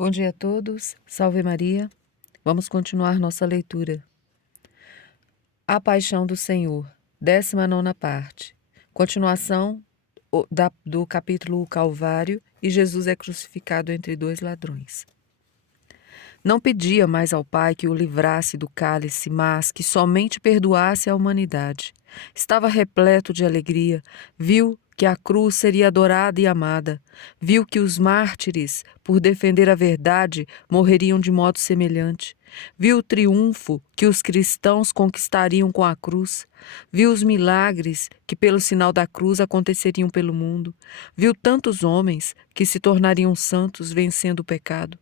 Bom dia a todos, salve Maria. Vamos continuar nossa leitura. A Paixão do Senhor, 19ª parte. Continuação do capítulo Calvário e Jesus é crucificado entre dois ladrões. Não pedia mais ao Pai que o livrasse do cálice, mas que somente perdoasse a humanidade. Estava repleto de alegria, viu que a cruz seria adorada e amada, viu que os mártires, por defender a verdade, morreriam de modo semelhante, viu o triunfo que os cristãos conquistariam com a cruz, viu os milagres que pelo sinal da cruz aconteceriam pelo mundo, viu tantos homens que se tornariam santos vencendo o pecado.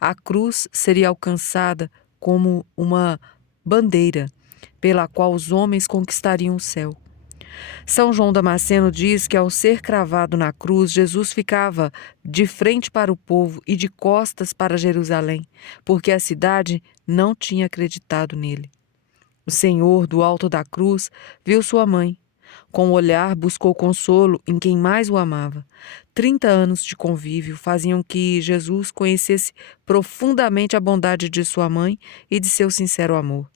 A cruz seria alcançada como uma bandeira pela qual os homens conquistariam o céu. São João Damasceno diz que ao ser cravado na cruz, Jesus ficava de frente para o povo e de costas para Jerusalém, porque a cidade não tinha acreditado nele. O Senhor, do alto da cruz, viu sua mãe. Com o olhar buscou consolo em quem mais o amava. 30 anos de convívio faziam que Jesus conhecesse profundamente a bondade de sua mãe e de seu sincero amor.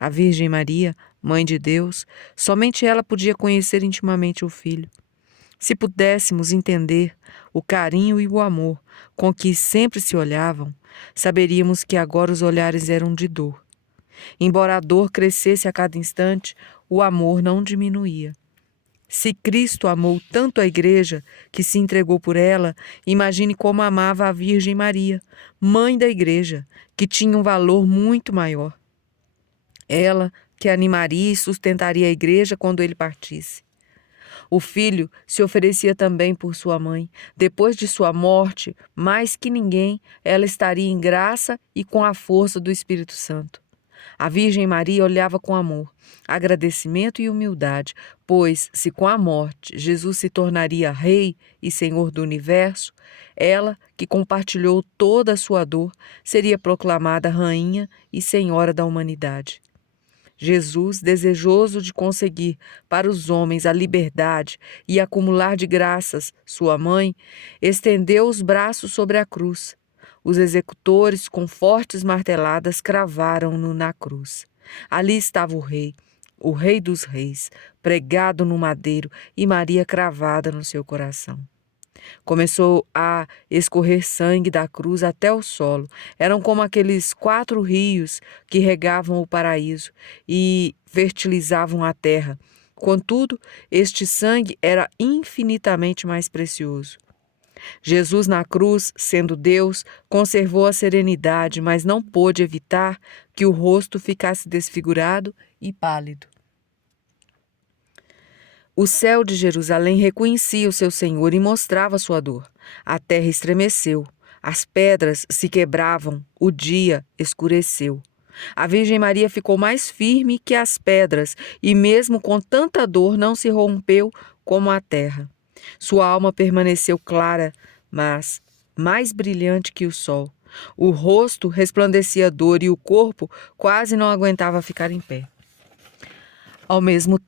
A Virgem Maria, Mãe de Deus, somente ela podia conhecer intimamente o Filho. Se pudéssemos entender o carinho e o amor com que sempre se olhavam, saberíamos que agora os olhares eram de dor. Embora a dor crescesse a cada instante, o amor não diminuía. Se Cristo amou tanto a Igreja, que se entregou por ela, imagine como amava a Virgem Maria, mãe da Igreja, que tinha um valor muito maior. Ela que animaria e sustentaria a Igreja quando ele partisse. O Filho se oferecia também por sua mãe. Depois de sua morte, mais que ninguém, ela estaria em graça e com a força do Espírito Santo. A Virgem Maria olhava com amor, agradecimento e humildade, pois, se com a morte Jesus se tornaria Rei e Senhor do Universo, ela, que compartilhou toda a sua dor, seria proclamada Rainha e Senhora da humanidade. Jesus, desejoso de conseguir para os homens a liberdade e acumular de graças sua mãe, estendeu os braços sobre a cruz. Os executores, com fortes marteladas, cravaram-no na cruz. Ali estava o Rei dos Reis, pregado no madeiro e Maria cravada no seu coração. Começou a escorrer sangue da cruz até o solo. Eram como aqueles 4 rios que regavam o paraíso e fertilizavam a terra. Contudo, este sangue era infinitamente mais precioso. Jesus na cruz, sendo Deus, conservou a serenidade, mas não pôde evitar que o rosto ficasse desfigurado e pálido. O céu de Jerusalém reconhecia o seu Senhor e mostrava sua dor. A terra estremeceu, as pedras se quebravam, o dia escureceu. A Virgem Maria ficou mais firme que as pedras e mesmo com tanta dor não se rompeu como a terra. Sua alma permaneceu clara, mas mais brilhante que o sol. O rosto resplandecia dor e o corpo quase não aguentava ficar em pé. Ao mesmo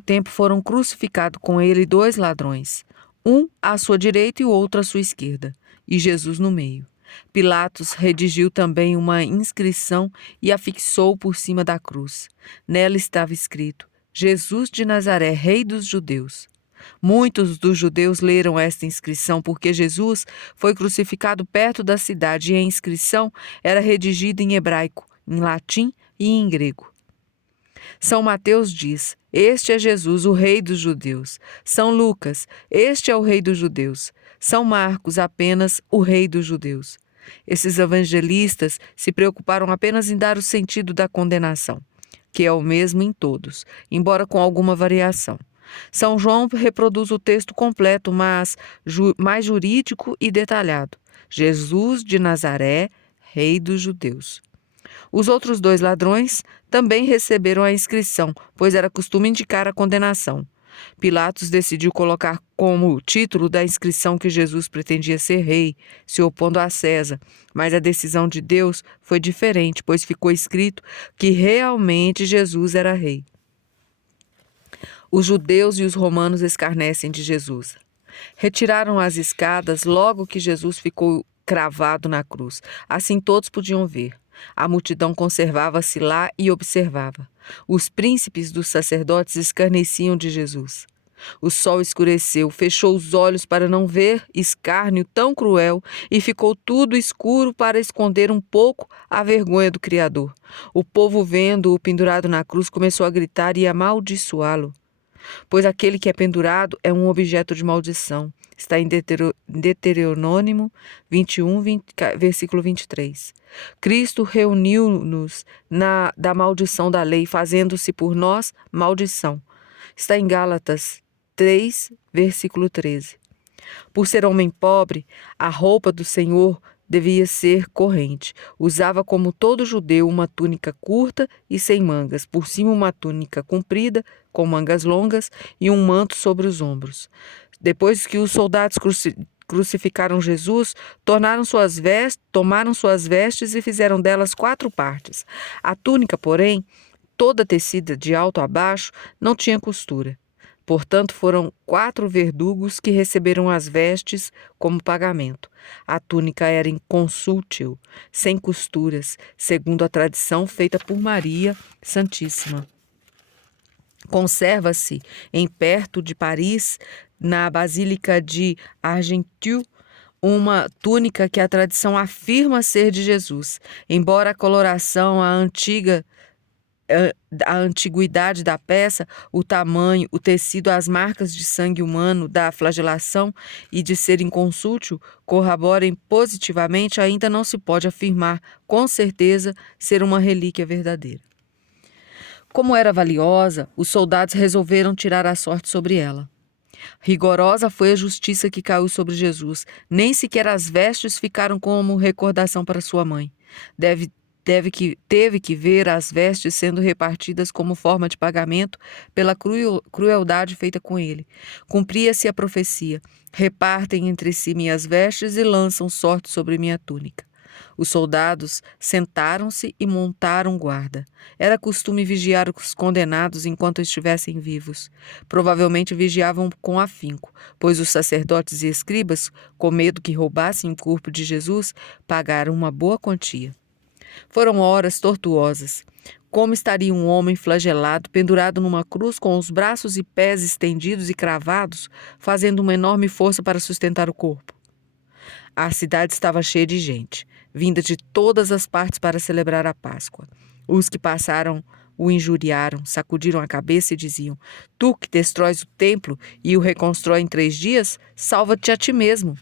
tempo foram crucificados com ele 2 ladrões, um à sua direita e o outro à sua esquerda, e Jesus no meio. Pilatos redigiu também uma inscrição e a fixou por cima da cruz. Nela estava escrito: Jesus de Nazaré, Rei dos Judeus. Muitos dos judeus leram esta inscrição porque Jesus foi crucificado perto da cidade e a inscrição era redigida em hebraico, em latim e em grego. São Mateus diz: este é Jesus, o Rei dos Judeus. São Lucas: este é o Rei dos Judeus. São Marcos: apenas o Rei dos Judeus. Esses evangelistas se preocuparam apenas em dar o sentido da condenação, que é o mesmo em todos, embora com alguma variação. São João reproduz o texto completo, mas mais jurídico e detalhado. Jesus de Nazaré, Rei dos Judeus. Os outros 2 ladrões também receberam a inscrição, pois era costume indicar a condenação. Pilatos decidiu colocar como título da inscrição que Jesus pretendia ser rei, se opondo a César, mas a decisão de Deus foi diferente, pois ficou escrito que realmente Jesus era rei. Os judeus e os romanos escarnecem de Jesus. Retiraram as escadas logo que Jesus ficou cravado na cruz. Assim todos podiam ver. A multidão conservava-se lá e observava. Os príncipes dos sacerdotes escarneciam de Jesus. O sol escureceu, fechou os olhos para não ver escárnio tão cruel e ficou tudo escuro para esconder um pouco a vergonha do Criador. O povo, vendo-o pendurado na cruz, começou a gritar e amaldiçoá-lo, pois aquele que é pendurado é um objeto de maldição. Está em Deuteronômio 21, versículo 23. Cristo reuniu-nos da maldição da lei, fazendo-se por nós maldição. Está em Gálatas 3, versículo 13. Por ser homem pobre, a roupa do Senhor devia ser corrente. Usava, como todo judeu, uma túnica curta e sem mangas, por cima uma túnica comprida, com mangas longas, e um manto sobre os ombros. Depois que os soldados crucificaram Jesus, tomaram suas vestes e fizeram delas 4 partes. A túnica, porém, toda tecida de alto a baixo, não tinha costura. Portanto, foram 4 verdugos que receberam as vestes como pagamento. A túnica era inconsútil, sem costuras, segundo a tradição feita por Maria Santíssima. Conserva-se em perto de Paris, na Basílica de Argenteuil, uma túnica que a tradição afirma ser de Jesus, embora a coloração, a antiguidade da peça, o tamanho, o tecido, as marcas de sangue humano da flagelação e de ser inconsútil corroborem positivamente, ainda não se pode afirmar com certeza ser uma relíquia verdadeira. Como era valiosa, os soldados resolveram tirar a sorte sobre ela. Rigorosa foi a justiça que caiu sobre Jesus. Nem sequer as vestes ficaram como recordação para sua mãe. Teve que ver as vestes sendo repartidas como forma de pagamento pela crueldade feita com ele. Cumpria-se a profecia: repartem entre si minhas vestes e lançam sorte sobre minha túnica. Os soldados sentaram-se e montaram guarda. Era costume vigiar os condenados enquanto estivessem vivos. Provavelmente vigiavam com afinco, pois os sacerdotes e escribas, com medo que roubassem o corpo de Jesus, pagaram uma boa quantia. Foram horas tortuosas. Como estaria um homem flagelado, pendurado numa cruz, com os braços e pés estendidos e cravados, fazendo uma enorme força para sustentar o corpo? A cidade estava cheia de gente, vinda de todas as partes para celebrar a Páscoa. Os que passaram o injuriaram, sacudiram a cabeça e diziam: Tu que destróis o templo e o reconstrói em 3 dias, salva-te a ti mesmo.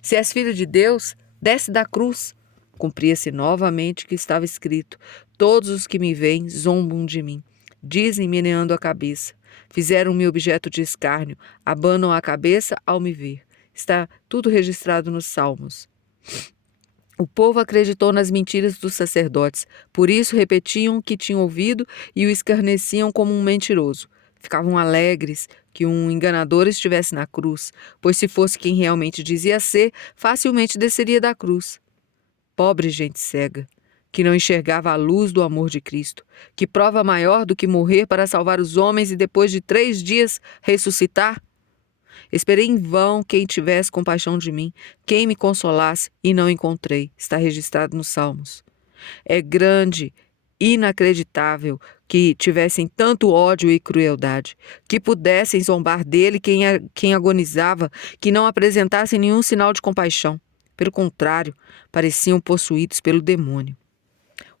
Se és filho de Deus, desce da cruz. Cumpria-se novamente o que estava escrito: Todos os que me veem zombam de mim. Dizem, meneando a cabeça. Fizeram-me objeto de escárnio, abanam a cabeça ao me ver. Está tudo registrado nos Salmos. O povo acreditou nas mentiras dos sacerdotes, por isso repetiam o que tinham ouvido e o escarneciam como um mentiroso. Ficavam alegres que um enganador estivesse na cruz, pois se fosse quem realmente dizia ser, facilmente desceria da cruz. Pobre gente cega, que não enxergava a luz do amor de Cristo, que prova maior do que morrer para salvar os homens e depois de 3 dias ressuscitar? Esperei em vão quem tivesse compaixão de mim, quem me consolasse, e não encontrei. Está registrado nos Salmos. É grande, inacreditável que tivessem tanto ódio e crueldade, que pudessem zombar dele quem agonizava, que não apresentassem nenhum sinal de compaixão. Pelo contrário, pareciam possuídos pelo demônio.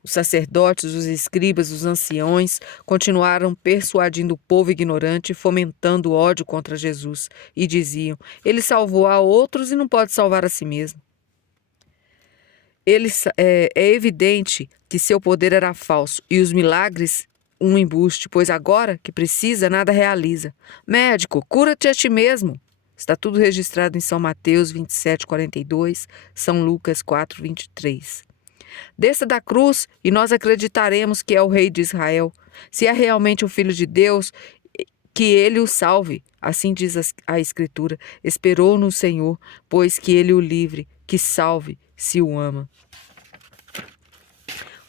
Os sacerdotes, os escribas, os anciões continuaram persuadindo o povo ignorante, fomentando ódio contra Jesus, e diziam: Ele salvou a outros e não pode salvar a si mesmo. É evidente que seu poder era falso e os milagres um embuste, pois agora que precisa, nada realiza. Médico, cura-te a ti mesmo. Está tudo registrado em São Mateus 27:42, São Lucas 4:23. Desça da cruz e nós acreditaremos que é o Rei de Israel. Se é realmente o Filho de Deus, que ele o salve. Assim diz a Escritura. Esperou no Senhor, pois que ele o livre, que salve, se o ama.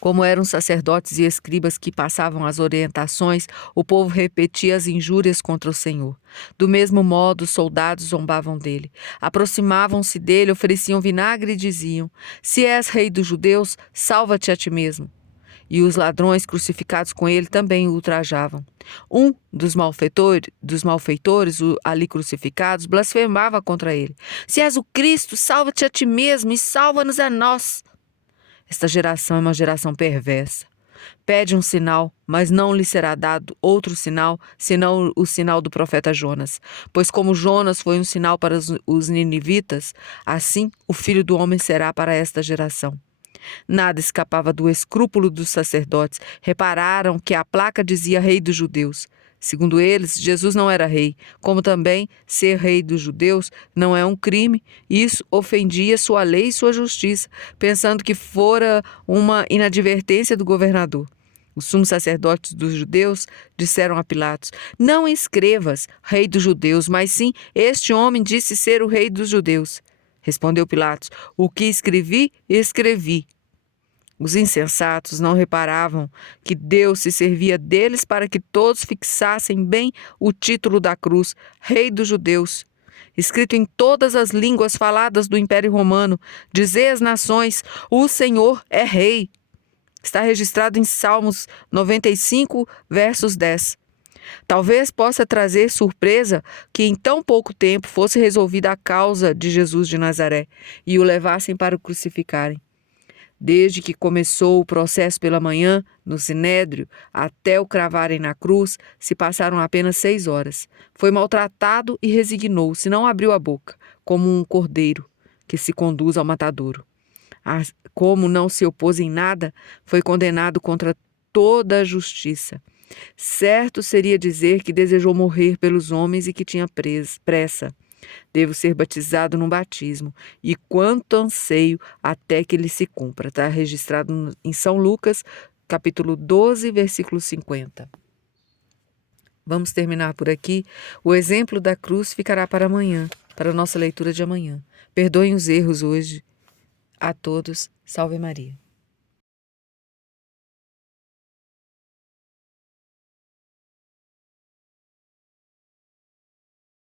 Como eram sacerdotes e escribas que passavam as orientações, o povo repetia as injúrias contra o Senhor. Do mesmo modo, os soldados zombavam dele. Aproximavam-se dele, ofereciam vinagre e diziam: Se és rei dos judeus, salva-te a ti mesmo. E os ladrões crucificados com ele também o ultrajavam. Um dos malfeitores ali crucificados, blasfemava contra ele: Se és o Cristo, salva-te a ti mesmo e salva-nos a nós. Esta geração é uma geração perversa. Pede um sinal, mas não lhe será dado outro sinal, senão o sinal do profeta Jonas. Pois como Jonas foi um sinal para os ninivitas, assim o Filho do Homem será para esta geração. Nada escapava do escrúpulo dos sacerdotes. Repararam que a placa dizia Rei dos Judeus. Segundo eles, Jesus não era rei, como também ser rei dos judeus não é um crime. Isso ofendia sua lei e sua justiça, pensando que fora uma inadvertência do governador. Os sumos sacerdotes dos judeus disseram a Pilatos: Não escrevas rei dos judeus, mas sim, este homem disse ser o rei dos judeus. Respondeu Pilatos: O que escrevi, escrevi. Os insensatos não reparavam que Deus se servia deles para que todos fixassem bem o título da cruz, Rei dos Judeus. Escrito em todas as línguas faladas do Império Romano, dizei às nações: O Senhor é Rei. Está registrado em Salmos 95, versos 10. Talvez possa trazer surpresa que em tão pouco tempo fosse resolvida a causa de Jesus de Nazaré e o levassem para o crucificarem. Desde que começou o processo pela manhã, no Sinédrio, até o cravarem na cruz, se passaram apenas 6 horas. Foi maltratado e resignou-se, não abriu a boca, como um cordeiro que se conduz ao matadouro. Como não se opôs em nada, foi condenado contra toda a justiça. Certo seria dizer que desejou morrer pelos homens e que tinha pressa. Devo ser batizado num batismo, e quanto anseio até que ele se cumpra. Está registrado em São Lucas, capítulo 12, versículo 50. Vamos terminar por aqui. O exemplo da cruz ficará para amanhã, para a nossa leitura de amanhã. Perdoem os erros hoje. A todos, salve Maria.